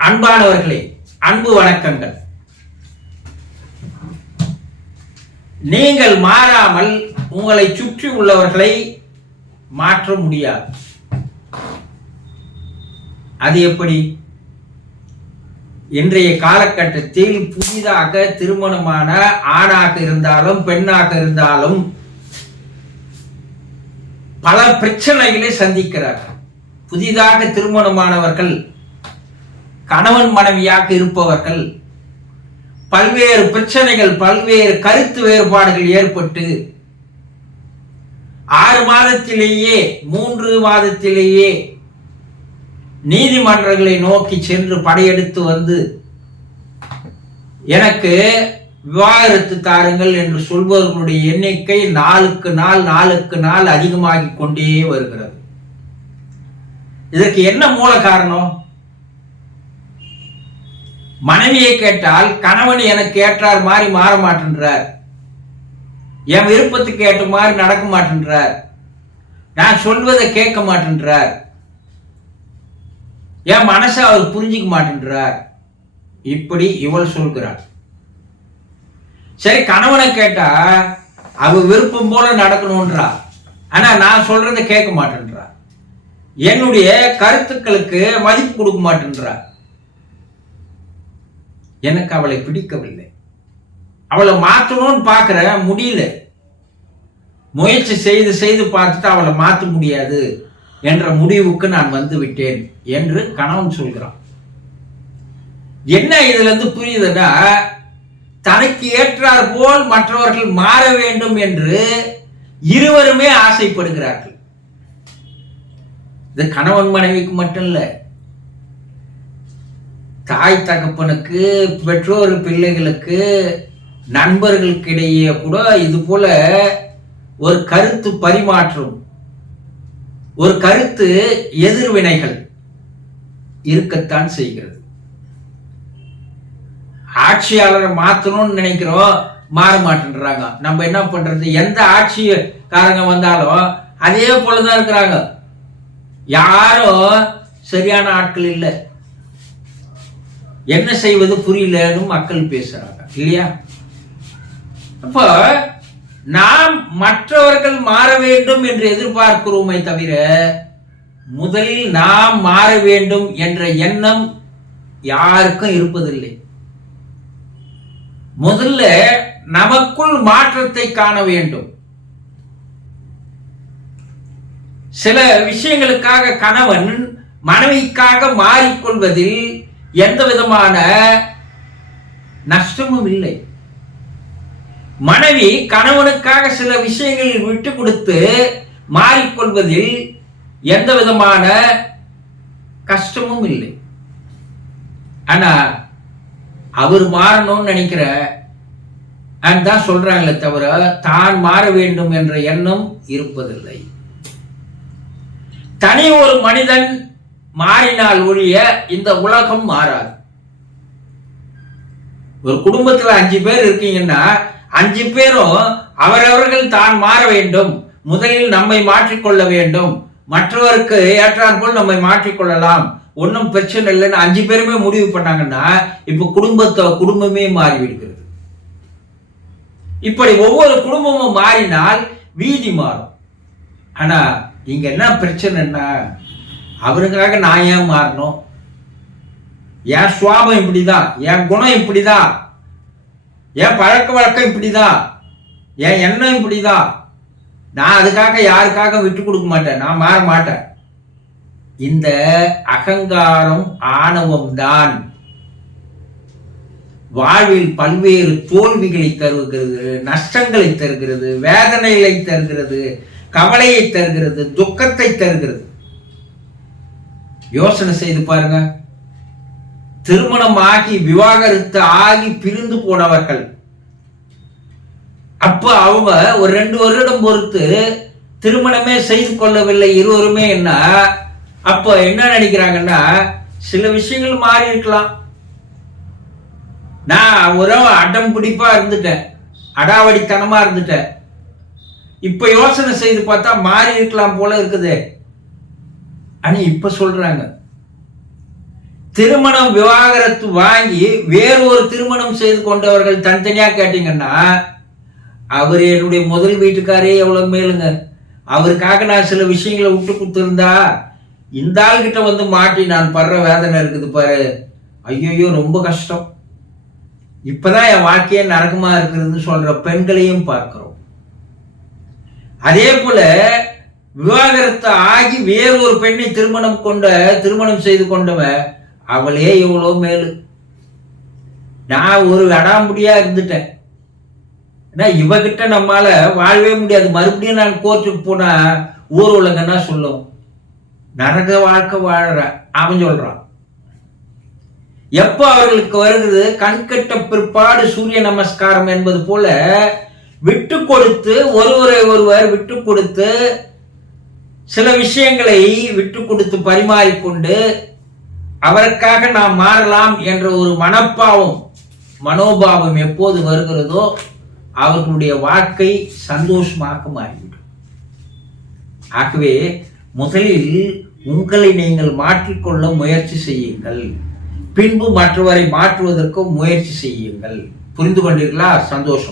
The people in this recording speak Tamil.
அன்பானவர்களே, அன்பு வணக்கங்கள். நீங்கள் மாறாமல் உங்களை சுற்றி உள்ளவர்களை மாற்ற முடியாது. அது எப்படி? இன்றைய காலகட்டத்தில் புதிதாக திருமணமான ஆணாக இருந்தாலும் பெண்ணாக இருந்தாலும் பல பிரச்சனைகளை சந்திக்கிறார்கள். புதிதாக திருமணமானவர்கள், கணவன் மனைவியாக இருப்பவர்கள், பல்வேறு பிரச்சனைகள், பல்வேறு கருத்து வேறுபாடுகள் ஏற்பட்டு 6 மாதத்திலேயே 3 மாதத்திலேயே நீதிமன்றங்களை நோக்கி சென்று படையெடுத்து வந்து எனக்கு விவாகரத்து தாருங்கள் என்று சொல்பவர்களுடைய எண்ணிக்கை நாளுக்கு நாள் அதிகமாகிக் கொண்டே வருகிறது. இதற்கு என்ன மூல காரணம்? மனைவியை கேட்டால் கணவன் எனக்கு ஏற்றார் மாதிரி மாற மாட்டேன்றார், என் விருப்பத்துக்கு ஏற்ற மாதிரி நடக்க மாட்டேன்றார், நான் சொல்வதை கேட்க மாட்டேன்றார், என் மனசை அவர் புரிஞ்சிக்க மாட்டேன்றார், இப்படி இவள் சொல்கிறார். சரி, கணவனை கேட்டா அவ விருப்பம் போல நடக்கணும்ன்றா, ஆனா நான் சொல்றதை கேட்க மாட்டேன்றா, என்னுடைய கருத்துக்களுக்கு மதிப்பு கொடுக்க மாட்டேன்றா. எனக்கு அவளை பிடிக்கவில்லை, அவளை மாற்றணும்னு பார்க்கிற, முடியல, முயற்சி செய்து பார்த்துட்டு அவளை மாற்ற முடியாது என்ற முடிவுக்கு நான் வந்து விட்டேன் என்று கணவன் சொல்கிறான். என்ன இதுல இருந்து புரியுதுன்னா, தனக்கு ஏற்றார் போல் மற்றவர்கள் மாற வேண்டும் என்று இருவருமே ஆசைப்படுகிறார்கள். இது கணவன் மனைவிக்கு மட்டும் இல்ல, தாய் தகப்பனுக்கு, பெற்றோர் பிள்ளைகளுக்கு, நண்பர்களுக்கிடையே கூட இது போல ஒரு கருத்து பரிமாற்றம், ஒரு கருத்து எதிர்வினைகள் இருக்கத்தான் செய்கிறது. ஆட்சியாளரை மாற்றணும்னு நினைக்கிறோம், மாற மாட்டேன்றாங்க. நம்ம என்ன பண்றது? எந்த ஆட்சிக்காரங்க வந்தாலும் அதே போலதான் இருக்கிறாங்க. யாரும் சரியான ஆட்கள் இல்லை. என்ன செய்வது புரியலன்னு மக்கள் பேசுறாங்க இல்லையா? அப்போ நாம் மற்றவர்கள் மாற வேண்டும் என்று எதிர்பார்க்கிறோமே தவிர, முதலில் நாம் மாற வேண்டும் என்ற எண்ணம் யாருக்கும் இருப்பதில்லை. முதல்ல நமக்குள் மாற்றத்தை காண வேண்டும். சில விஷயங்களுக்காக கணவன் மனைவிக்காக மாறிக்கொள்வதில் எந்த விதமான நஷ்டமும் இல்லை. மனைவி கணவனுக்காக சில விஷயங்களில் விட்டு கொடுத்து மாறிக்கொள்வதில் எந்த விதமான கஷ்டமும் இல்லை. ஆனா அவர் மாறணும்னு நினைக்கிற தான் சொல்றாங்களே தவிர, தான் மாற வேண்டும் என்ற எண்ணம் இருப்பதில்லை. தனி ஒரு மனிதன் மாறினால் ஒழிய இந்த உலகம் மாறாது. ஒரு குடும்பத்துல 5 பேர் இருக்கீங்கன்னா 5 பேரும் அவரவர்கள் தான் மாற வேண்டும், முதலில் நம்மை மாற்றிக்கொள்ள வேண்டும், மற்றவருக்கு ஏற்றாற்போல் நம்மை மாற்றிக்கொள்ளலாம், ஒன்னும் பிரச்சனை இல்லைன்னு 5 பேருமே முடிவு பண்ணாங்கன்னா இப்ப குடும்பமே மாறிவிடுகிறது. இப்படி ஒவ்வொரு குடும்பமும் மாறினால் வீதி மாறும். ஆனா இங்க என்ன பிரச்சனைன்னா, அவருக்காக நான் ஏன் மாறணும்? என் சுவாபம் இப்படிதான், என் குணம் இப்படிதான், என் பழக்க வழக்கம் இப்படிதான், என் எண்ணம் இப்படிதான், நான் அதுக்காக யாருக்காக விட்டு கொடுக்க மாட்டேன், நான் மாற மாட்டேன். இந்த அகங்காரம், ஆணவம் தான் வாழ்வில் பல்வேறு தோல்விகளை தருகிறது, நஷ்டங்களை தருகிறது, வேதனைகளை தருகிறது, கவலையை தருகிறது, துக்கத்தை தருகிறது. யோசனை செய்து பாருங்க. திருமணம் ஆகி விவாகரத்து ஆகி பிரிந்து போனவர்கள், அப்ப அவங்க ஒரு 2 வருடம் பொறுத்து திருமணமே செய்து கொள்ளவில்லை இருவருமே. என்ன அப்ப என்ன நினைக்கிறாங்கன்னா, சில விஷயங்கள் மாறி இருக்கலாம், நான் ஒரு அடம் பிடிப்பா இருந்துட்டேன், அடாவடித்தனமா இருந்துட்டேன், இப்ப யோசனை செய்து பார்த்தா மாறி இருக்கலாம் போல இருக்குது. ஆனா இப்ப சொல்றாங்க, திருமணம் விவாகரத்து வாங்கி வேறொரு திருமணம் செய்து கொண்டவர்கள் தனித்தனியா கேட்டீங்கன்னா, அவர் என்னுடைய முதல் வீட்டுக்காரே எவ்வளவு மேலுங்க. அவருக்காக நான் சில விஷயங்களை விட்டு கொடுத்துருந்தா இந்த ஆள்கிட்ட வந்து மாட்டி நான் படுற வேதனை இருக்குது பாரு, ஐயோ ரொம்ப கஷ்டம், இப்பதான் என் வாழ்க்கையே நரகமா இருக்குதுன்னு சொல்ற பெண்களையும் பார்க்கிறோம். அதே போல விவாகரத்து ஆகி வேறொரு பெண்ணை திருமணம் செய்து கொண்டவன் அவளே எவ்வளோ மேலு. நான் ஒரு அடாமுடியா இருந்துட்டேன். ஏன்னா இவகிட்ட நம்மால வாழவே முடியாது. மறுபடியும் நான் கோர்ட்டுக்கு போனா ஊர் உலகன்னா சொல்லும், நரக வாழ்க்கை வாழற அவன் சொல்றான். எப்ப அவர்களுக்கு வருகிறது கண்கட்ட பிற்பாடு சூரிய நமஸ்காரம் என்பது போல விட்டு கொடுத்து ஒருவரை ஒருவர் விட்டு கொடுத்து சில விஷயங்களை விட்டு கொடுத்து பரிமாறிக்கொண்டு அவருக்காக நாம் மாறலாம் என்ற ஒரு மனோபாவம் எப்போது வருகிறதோ அவர்களுடைய வாழ்க்கை சந்தோஷமாக மாறிவிடும். ஆகவே முதலில் உங்களை நீங்கள் மாற்றிக்கொள்ள முயற்சி செய்யுங்கள், பின்பு மற்றவரை மாற்றுவதற்கு முயற்சி செய்யுங்கள். புரிந்து கொண்டீர்களா? சந்தோஷம்.